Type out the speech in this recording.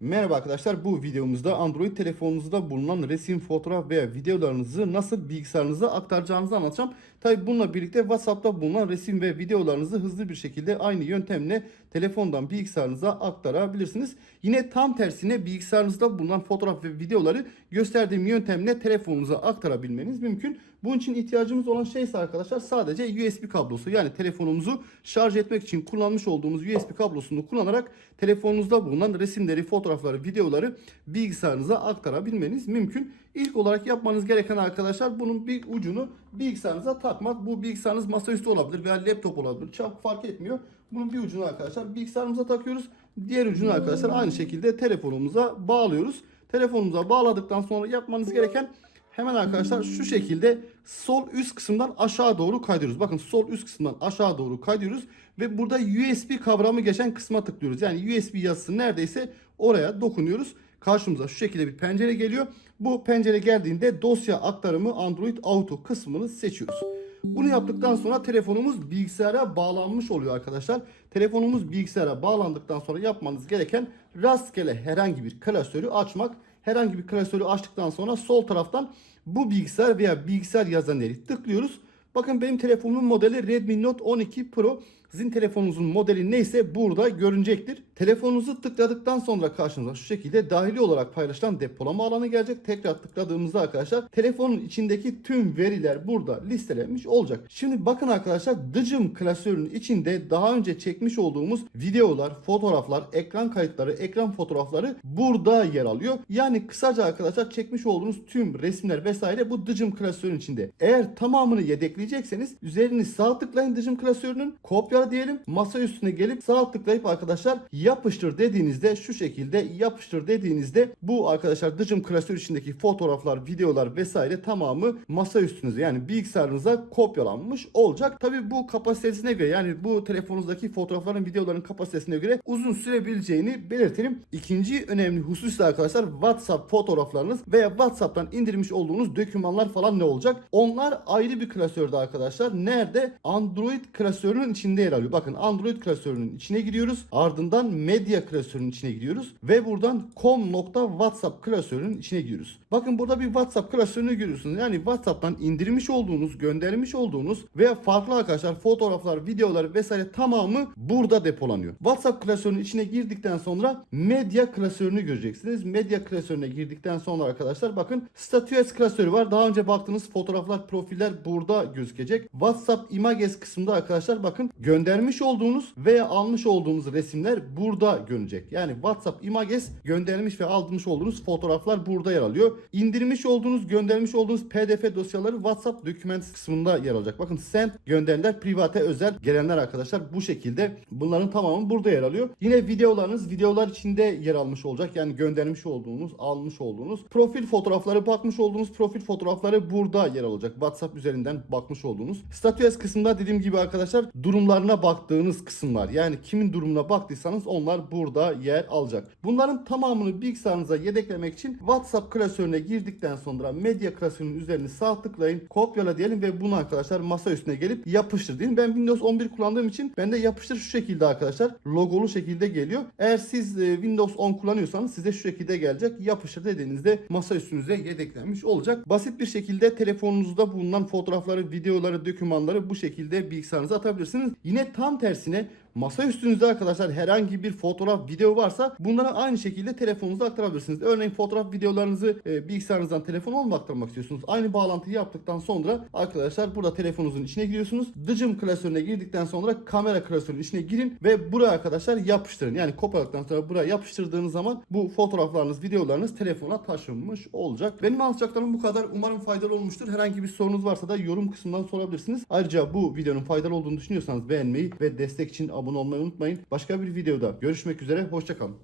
Merhaba arkadaşlar bu videomuzda Android telefonunuzda bulunan resim, fotoğraf veya videolarınızı nasıl bilgisayarınıza aktaracağınızı anlatacağım. Tabi bununla birlikte WhatsApp'ta bulunan resim ve videolarınızı hızlı bir şekilde aynı yöntemle telefondan bilgisayarınıza aktarabilirsiniz. Yine tam tersine bilgisayarınızda bulunan fotoğraf ve videoları gösterdiğim yöntemle telefonunuza aktarabilmeniz mümkün. Bunun için ihtiyacımız olan şey ise arkadaşlar sadece USB kablosu. Yani telefonumuzu şarj etmek için kullanmış olduğumuz USB kablosunu kullanarak telefonunuzda bulunan resimleri, fotoğrafları, videoları bilgisayarınıza aktarabilmeniz mümkün. İlk olarak yapmanız gereken arkadaşlar bunun bir ucunu bilgisayarınıza takmak. Bu bilgisayarınız masaüstü olabilir veya laptop olabilir. Çok fark etmiyor. Bunun bir ucunu arkadaşlar bilgisayarımıza takıyoruz. Diğer ucunu arkadaşlar aynı şekilde telefonumuza bağlıyoruz. Telefonumuza bağladıktan sonra yapmanız gereken Hemen arkadaşlar şu şekilde sol üst kısımdan aşağı doğru kaydırıyoruz. Bakın sol üst kısımdan aşağı doğru kaydırıyoruz. Ve burada USB kavramı geçen kısma tıklıyoruz. Yani USB yazısı neredeyse oraya dokunuyoruz. Karşımıza şu şekilde bir pencere geliyor. Bu pencere geldiğinde dosya aktarımı Android Auto kısmını seçiyoruz. Bunu yaptıktan sonra telefonumuz bilgisayara bağlanmış oluyor arkadaşlar. Telefonumuz bilgisayara bağlandıktan sonra yapmanız gereken rastgele herhangi bir klasörü açmak. Herhangi bir klasörü açtıktan sonra sol taraftan bu bilgisayar veya bilgisayar yazan yeri tıklıyoruz. Bakın benim telefonumun modeli Redmi Note 12 Pro. Sizin telefonunuzun modeli neyse burada görünecektir. Telefonunuzu tıkladıktan sonra karşınıza şu şekilde dahili olarak paylaşılan depolama alanı gelecek. Tekrar tıkladığımızda arkadaşlar telefonun içindeki tüm veriler burada listelenmiş olacak. Şimdi bakın arkadaşlar Dıcım klasörünün içinde daha önce çekmiş olduğumuz videolar, fotoğraflar, ekran kayıtları, ekran fotoğrafları burada yer alıyor. Yani kısaca arkadaşlar çekmiş olduğunuz tüm resimler vesaire bu Dıcım klasörünün içinde. Eğer tamamını yedekleyecekseniz üzerini sağ tıklayın Dıcım klasörünün kopyala diyelim. Masa üstüne gelip sağ tıklayıp arkadaşlar yapıştır dediğinizde şu şekilde yapıştır dediğinizde bu arkadaşlar Dıcım klasör içindeki fotoğraflar, videolar vesaire tamamı masa üstünüze yani bilgisayarınıza kopyalanmış olacak. Tabi bu kapasitesine göre yani bu telefonunuzdaki fotoğrafların, videoların kapasitesine göre uzun sürebileceğini belirtelim. İkinci önemli husus ise arkadaşlar WhatsApp fotoğraflarınız veya WhatsApp'tan indirmiş olduğunuz dokümanlar falan ne olacak? Onlar ayrı bir klasörde arkadaşlar. Nerede? Android klasörünün içinde yer alıyor. Bakın Android klasörünün içine giriyoruz. Ardından medya klasörünün içine giriyoruz. Ve buradan com.whatsapp klasörünün içine giriyoruz. Bakın burada bir WhatsApp klasörünü görüyorsunuz. Yani WhatsApp'tan indirmiş olduğunuz, göndermiş olduğunuz veya farklı arkadaşlar fotoğraflar, videolar vesaire tamamı burada depolanıyor. WhatsApp klasörünün içine girdikten sonra medya klasörünü göreceksiniz. Medya klasörüne girdikten sonra arkadaşlar bakın Statues klasörü var. Daha önce baktığınız fotoğraflar, profiller burada gözükecek. WhatsApp Images kısmında arkadaşlar bakın göndermiş olduğunuz veya almış olduğunuz resimler burada görünecek. Yani WhatsApp Images göndermiş ve almış olduğunuz fotoğraflar burada yer alıyor. İndirmiş olduğunuz, göndermiş olduğunuz PDF dosyaları WhatsApp Documents kısmında yer alacak. Bakın send gönderiler, private özel gelenler arkadaşlar bu şekilde bunların tamamı burada yer alıyor. Yine videolarınız videolar içinde yer almış olacak. Yani göndermiş olduğunuz, almış olduğunuz profil fotoğrafları bakmış olduğunuz profil fotoğrafları burada yer alacak. WhatsApp üzerinden bakmış olduğunuz. Statues kısmında dediğim gibi arkadaşlar durumlarına baktığınız kısımlar. Yani kimin durumuna baktıysanız onlar burada yer alacak. Bunların tamamını bilgisayarınıza yedeklemek için WhatsApp klasörüne girdikten sonra medya klasörünün üzerine sağ tıklayın. Kopyala diyelim ve bunu arkadaşlar masa üstüne gelip yapıştır deyin. Ben Windows 11 kullandığım için bende yapıştır şu şekilde arkadaşlar. Logolu şekilde geliyor. Eğer siz e, Windows 10 kullanıyorsanız size şu şekilde gelecek. Yapıştır dediğinizde masa üstünüze yedeklenmiş olacak. Basit bir şekilde telefonunuzda bulunan fotoğrafları, videoları, dokümanları bu şekilde bilgisayarınıza atabilirsiniz. Yine tam tersine Masa üstünüzde arkadaşlar herhangi bir fotoğraf, video varsa bunları aynı şekilde telefonunuza aktarabilirsiniz. Örneğin fotoğraf videolarınızı e, bilgisayarınızdan telefona mı aktarmak istiyorsunuz? Aynı bağlantıyı yaptıktan sonra arkadaşlar burada telefonunuzun içine giriyorsunuz. Dıcım klasörüne girdikten sonra kamera klasörünün içine girin ve buraya arkadaşlar yapıştırın. Yani kopyaladıktan sonra buraya yapıştırdığınız zaman bu fotoğraflarınız, videolarınız telefona taşınmış olacak. Benim anlatacaklarım bu kadar. Umarım faydalı olmuştur. Herhangi bir sorunuz varsa da yorum kısmından sorabilirsiniz. Ayrıca bu videonun faydalı olduğunu düşünüyorsanız beğenmeyi ve destek için abone olmayı unutmayın. Başka bir videoda görüşmek üzere. Hoşçakalın.